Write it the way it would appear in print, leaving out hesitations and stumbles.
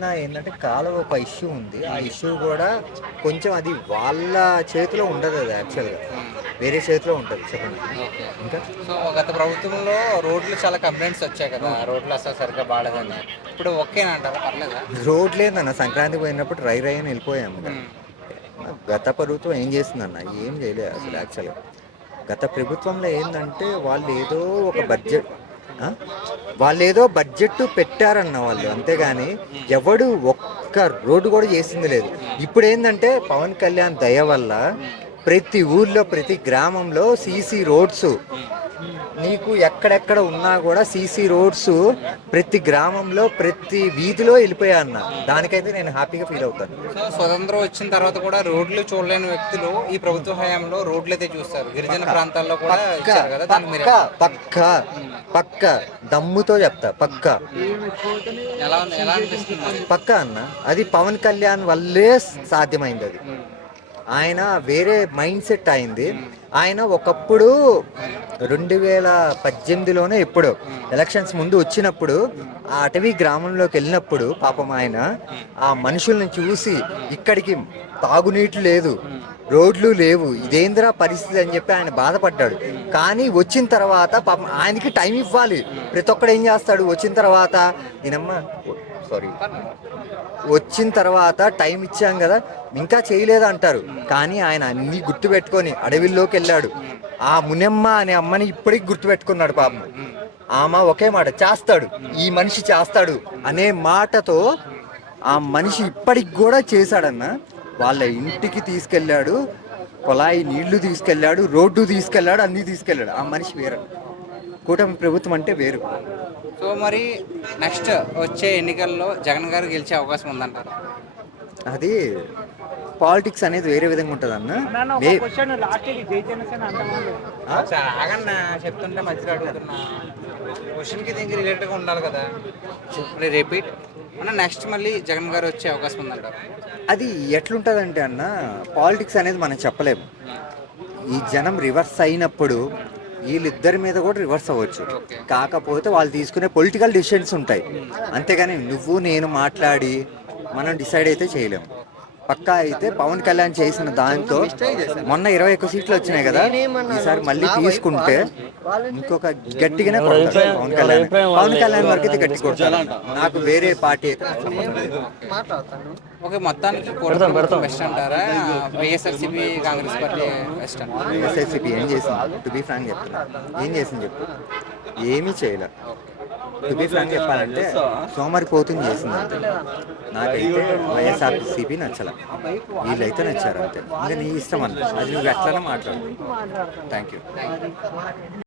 తెలంగాణ ఏంటంటే కాలువ ఒక ఇష్యూ ఉంది. ఆ ఇష్యూ కూడా కొంచెం అది వాళ్ళ చేతిలో ఉండదు, అది యాక్చువల్గా వేరే చేతిలో ఉంటుంది. చెప్పండి ఓకే. ఇంకా. సో, గత ప్రభుత్వంలో రోడ్లు చాలా కంప్లైంట్స్ వచ్చాయి కదా! రోడ్లు అసలు సరిగ్గా బాలేదని. ఇప్పుడు ఓకేనా అంటారా? పర్లేదా? రోడ్ లేదన్న, సంక్రాంతి పోయినప్పుడు రై రై అని వెళ్ళిపోయాము ఇక. హ్మ్. గత ప్రభుత్వం ఏం చేసిందన్న? ఏం చేయలేదు అసలు హ్మ్. యాక్చువల్గా. గత ప్రభుత్వంలో ఏంటంటే వాళ్ళు ఏదో ఒక బడ్జెట్ ఆ? వాళ్ళు ఏదో బడ్జెట్ పెట్టారన్న వాళ్ళు, అంతేగాని హ్మ్. ఎవడు ఒక్క రోడ్డు కూడా చేసింది లేదు. ఇప్పుడు ఏంటంటే పవన్ కళ్యాణ్ దయ వల్ల హ్మ్. ప్రతి ఊర్లో ప్రతి గ్రామంలో సీసీ రోడ్స్, హ్మ్. నీకు ఎక్కడెక్కడ ఉన్నా కూడా సీసీ రోడ్స్ ప్రతి గ్రామంలో ప్రతి వీధిలో వెళ్ళిపోయా అన్న. దానికైతే నేను హ్యాపీగా ఫీల్ అవుతాను. సో, స్వతంత్రం వచ్చిన తర్వాత కూడా రోడ్లు చూడలేని వ్యక్తులు ఈ ప్రభుత్వ హయాంలో రోడ్లయితే చూస్తారు. గిరిజన పక్క ప్రాంతాల్లో కూడా పక్క ఇచ్చారు కదా! దానికి మీరు పక్క పక్క హ్మ్. పక్క దమ్ముతో చెప్తా, పక్క ఎలా అనిపిస్తుంది మరి? పక్క అన్న. అది పవన్ కళ్యాణ్ వల్లే సాధ్యమైంది అది. హ్మ్. ఆయన వేరే మైండ్ సెట్ అయింది. హ్మ్. ఆయన ఒకప్పుడు 2018లోనే ఎప్పుడు హ్మ్. ఎలక్షన్స్ ముందు వచ్చినప్పుడు ఆ అటవీ గ్రామంలోకి వెళ్ళినప్పుడు పాపం ఆయన ఆ మనుషుల్ని చూసి ఇక్కడికి తాగునీటి లేదు, హ్మ్. రోడ్లు లేవు, ఇదేందిరా పరిస్థితి అని చెప్పి ఆయన బాధపడ్డాడు. కానీ వచ్చిన తర్వాత పాపం ఆయనకి టైం ఇవ్వాలి. ప్రతి ఒక్కడు ఏం చేస్తాడు వచ్చిన తర్వాత, ఈయనమ్మ సారీ, వచ్చిన తర్వాత టైం ఇచ్చాం కదా ఇంకా చేయలేదు అంటారు. కానీ ఆయన అన్ని గుర్తుపెట్టుకొని అడవిలోకి వెళ్ళాడు. ఆ మునెమ్మ అనే అమ్మని ఇప్పటికి గుర్తుపెట్టుకున్నాడు పాపం. హ్మ్. ఆమె ఒకే మాట, చేస్తాడు ఈ మనిషి చేస్తాడు అనే మాటతో ఆ మనిషి ఇప్పటికి కూడా చేశాడన్న. వాళ్ళ ఇంటికి తీసుకెళ్ళాడు, కొలాయి నీళ్లు తీసుకెళ్ళాడు, రోడ్డు తీసుకెళ్ళాడు, అన్నీ తీసుకెళ్ళాడు. ఆ మనిషి వేరు. కూటమి ప్రభుత్వం అంటే వేరు. సో, మరి నెక్స్ట్ వచ్చే ఎన్నికల్లో జగన్ గారు గెలిచే అవకాశం ఉందంటారా? అది పాలిటిక్స్ అనేది వేరే విధంగా ఉంటుంది అన్న. ఆగన్నా చెప్తుంటే మధ్యలో అడుగుతున్నా. క్వశ్చన్కి దీనికి రిలేటెడ్గా ఉండాలి కదా. రిపీట్ అన్న, నెక్స్ట్ మళ్ళీ జగన్ గారు వచ్చే అవకాశం ఉందంటారా? అది ఎట్లుంటుందంటే అన్న, పాలిటిక్స్ అనేది మనం చెప్పలేము. ఈ జనం రివర్స్ అయినప్పుడు వీళ్ళిద్దరి మీద కూడా రివర్స్ అవ్వచ్చు. ఓకే. కాకపోతే వాళ్ళు తీసుకునే పొలిటికల్ డిసిషన్స్ ఉంటాయి. అంతేగాని నువ్వు నేను మాట్లాడి మనం డిసైడ్ అయితే చేయలేము. పక్కా అయితే పవన్ కళ్యాణ్ చేసిన దాంతో మొన్న 21 సీట్లు వచ్చినాయి కదా, ఈసారి మళ్ళీ తీసుకుంటే ఇంకొక గట్టిగానే కొడతాడు పవన్ కళ్యాణ్. పవన్ కళ్యాణ్ వరకు అయితే గట్టి కొడతాడు. నాకు వేరే పార్టీ అయితే నాకు సంబంధం లేదు. ఓకే, మొత్తానికి కూటమి బెస్ట్ అంటారా? వైఎస్ఆర్సీపీ కాంగ్రెస్ పార్టీ బెస్ట్ అంటారా? ఎస్ఐసిపి ఏం చేసింది? టు బీ ఫ్రాంక్ చెప్తున్నా, ఏం చేసింది చెప్పు? ఏమీ చేయలే. టు బీ ఫ్రాంక్ చెప్పాలంటే సోమరిపోతుంది చేసింది అంతే. నాకైతే వైఎస్ఆర్సీపీ నచ్చల, వీళ్ళైతే నచ్చారు అంతే. ఇంకా నీ ఇష్టం అన్న, అది నువ్వు ఎట్లనే మాట్లాడు. Thank you.